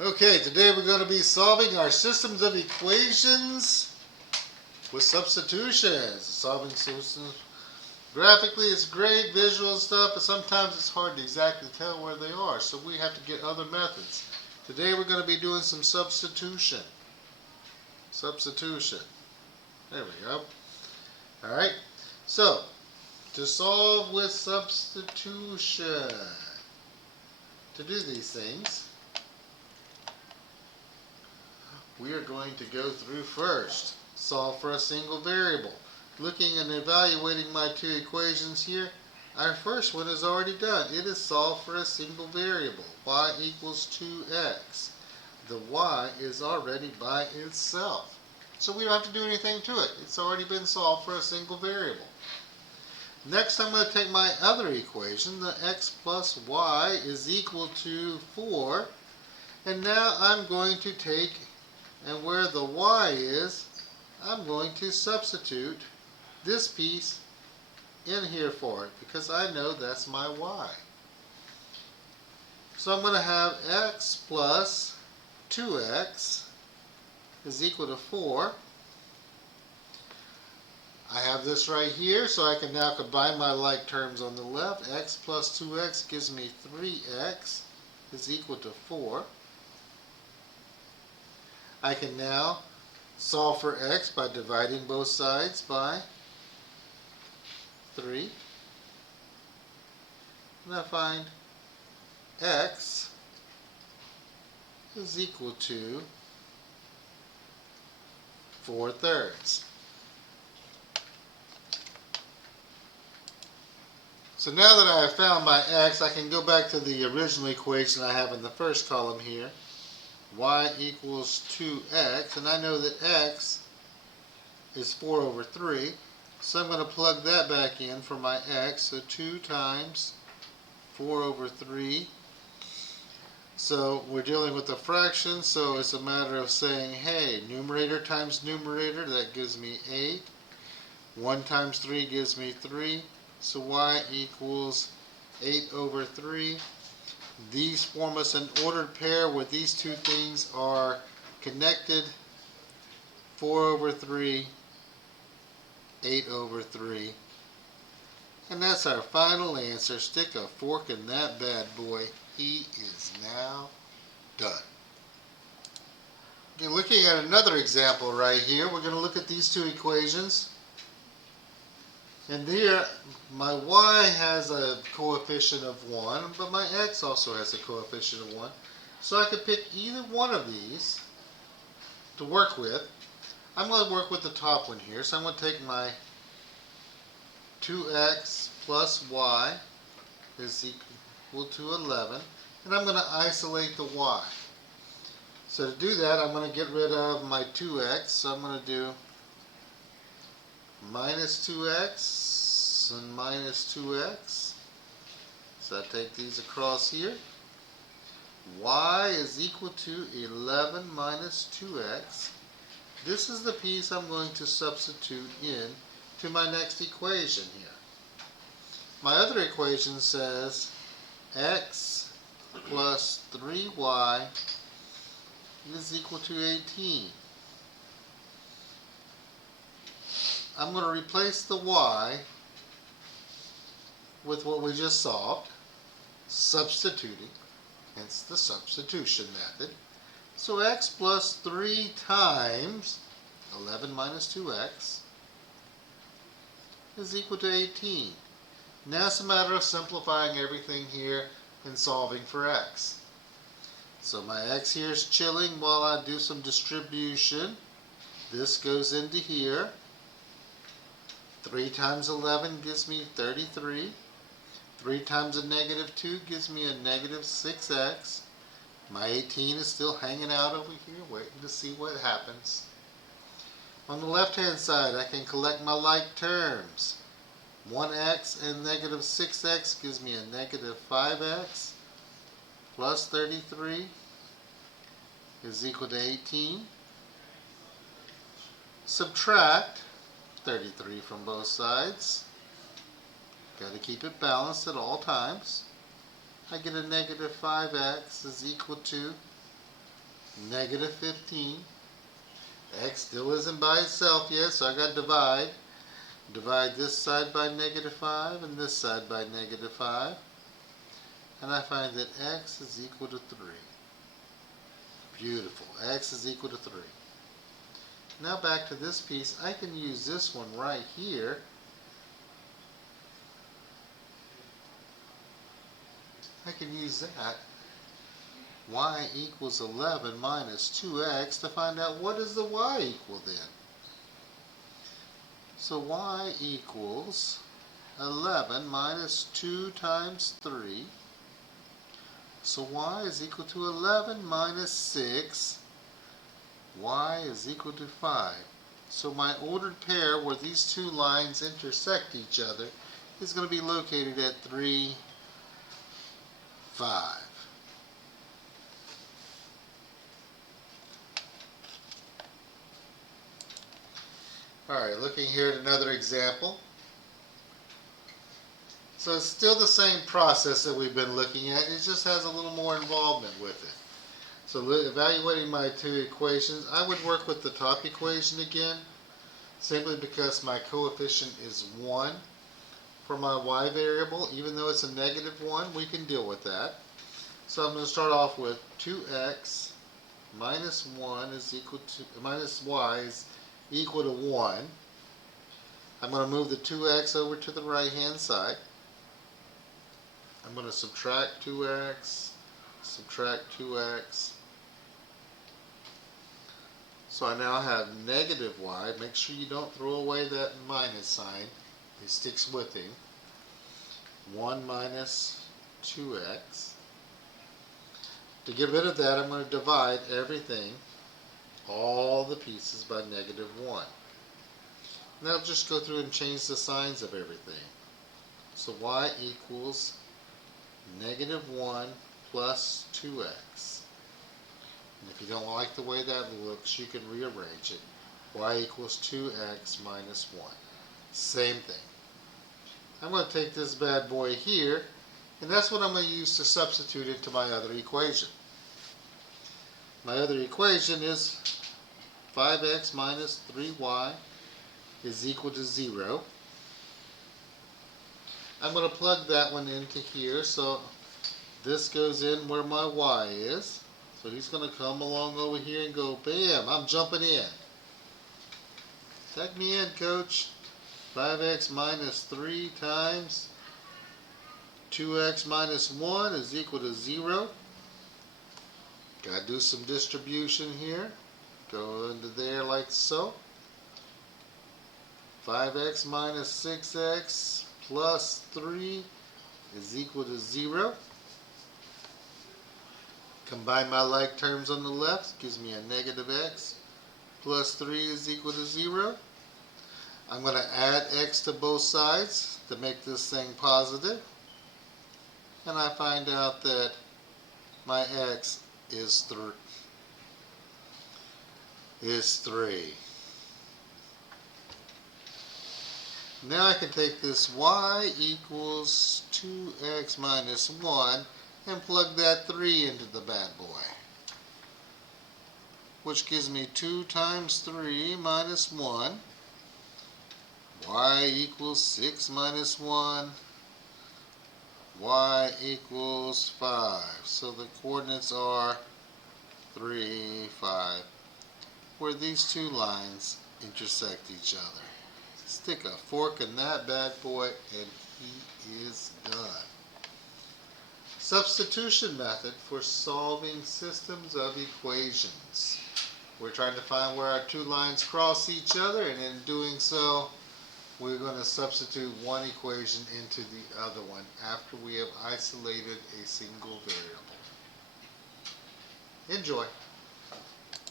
Okay, today we're going to be solving our systems of equations with substitutions. Solving systems graphically is great, visual stuff, but sometimes it's hard to exactly tell where they are, so we have to get other methods. Today we're going to be doing some substitution. Substitution. There we go. Alright, so to solve with substitution, to do these things, we are going to go through first, solve for a single variable. Looking and evaluating my two equations here, our first one is already done. It is solved for a single variable, y equals 2x. The y is already by itself. So we don't have to do anything to it. It's already been solved for a single variable. Next, I'm going to take my other equation, the x plus y is equal to 4. And now I'm going to take, and where the y is, I'm going to substitute this piece in here for it because I know that's my y. So I'm going to have x plus 2x is equal to 4. I have this right here, so I can now combine my like terms on the left. X plus 2x gives me 3x is equal to 4. I can now solve for x by dividing both sides by 3. And I find x is equal to 4/3. So now that I have found my x, I can go back to the original equation I have in the first column here. Y equals 2x, and I know that x is 4/3, so I'm going to plug that back in for my x, so 2 times 4/3. So we're dealing with a fraction, so it's a matter of saying, hey, numerator times numerator, that gives me 8. 1 times 3 gives me 3, so y equals 8/3. These form us an ordered pair where these two things are connected. 4/3, 8/3. And that's our final answer. Stick a fork in that bad boy. He is now done. Okay, looking at another example right here, we're going to look at these two equations. And here, my y has a coefficient of 1, but my x also has a coefficient of 1. So I could pick either one of these to work with. I'm going to work with the top one here. So I'm going to take my 2x plus y is equal to 11. And I'm going to isolate the y. So to do that, I'm going to get rid of my 2x. So I'm going to do minus 2x and minus 2x. So I take these across here. Y is equal to 11 minus 2x. This is the piece I'm going to substitute in to my next equation here. My other equation says x plus 3y is equal to 18. I'm going to replace the y with what we just solved, substituting, hence the substitution method. So x plus 3 times 11 minus 2x is equal to 18. Now it's a matter of simplifying everything here and solving for x. So my x here is chilling while I do some distribution. This goes into here. 3 times 11 gives me 33. 3 times a negative 2 gives me a negative 6x. My 18 is still hanging out over here, waiting to see what happens. On the left-hand side, I can collect my like terms. 1x and negative 6x gives me a negative 5x plus 33 is equal to 18. Subtract 33 from both sides. Got to keep it balanced at all times. I get a negative 5x is equal to negative 15. X still isn't by itself yet, so I got to divide. Divide this side by negative 5 and this side by negative 5. And I find that x is equal to 3. Beautiful. X is equal to 3. Now back to this piece. I can use this one right here. I can use that. Y equals 11 minus 2x to find out what does the y equal then. So y equals 11 minus 2 times 3. So y is equal to 11 minus 6. Y is equal to 5. So my ordered pair where these two lines intersect each other is going to be located at 3, 5. Alright, looking here at another example. So it's still the same process that we've been looking at, it just has a little more involvement with it. So evaluating my two equations, I would work with the top equation again, simply because my coefficient is 1. For my y variable, even though it's a negative 1, we can deal with that. So I'm going to start off with 2x minus 1 is equal to, minus y is equal to 1. I'm going to move the 2x over to the right hand side. I'm going to subtract 2x, subtract 2x. So I now have negative y. Make sure you don't throw away that minus sign. It sticks with him. 1 minus 2x. To get rid of that, I'm going to divide everything, all the pieces, by negative 1. Now just go through and change the signs of everything. So y equals negative 1 plus 2x. And if you don't like the way that looks, you can rearrange it. Y equals 2x minus 1. Same thing. I'm going to take this bad boy here, and that's what I'm going to use to substitute into my other equation. My other equation is 5x minus 3y is equal to 0. I'm going to plug that one into here, so this goes in where my y is. So he's going to come along over here and go, bam, I'm jumping in. Tag me in, coach. 5x minus 3 times 2x minus 1 is equal to 0. Got to do some distribution here. Go into there like so. 5x minus 6x plus 3 is equal to 0. Combine my like terms on the left, gives me a negative x plus 3 is equal to 0. I'm going to add x to both sides to make this thing positive. And I find out that my x is 3. Now I can take this y equals 2x minus 1 and plug that 3 into the bad boy, which gives me 2 times 3 minus 1. Y equals 6 minus 1. Y equals 5. So the coordinates are 3, 5, where these two lines intersect each other. Stick a fork in that bad boy and he is done. Substitution method for solving systems of equations. We're trying to find where our two lines cross each other, and in doing so, we're going to substitute one equation into the other one after we have isolated a single variable. Enjoy.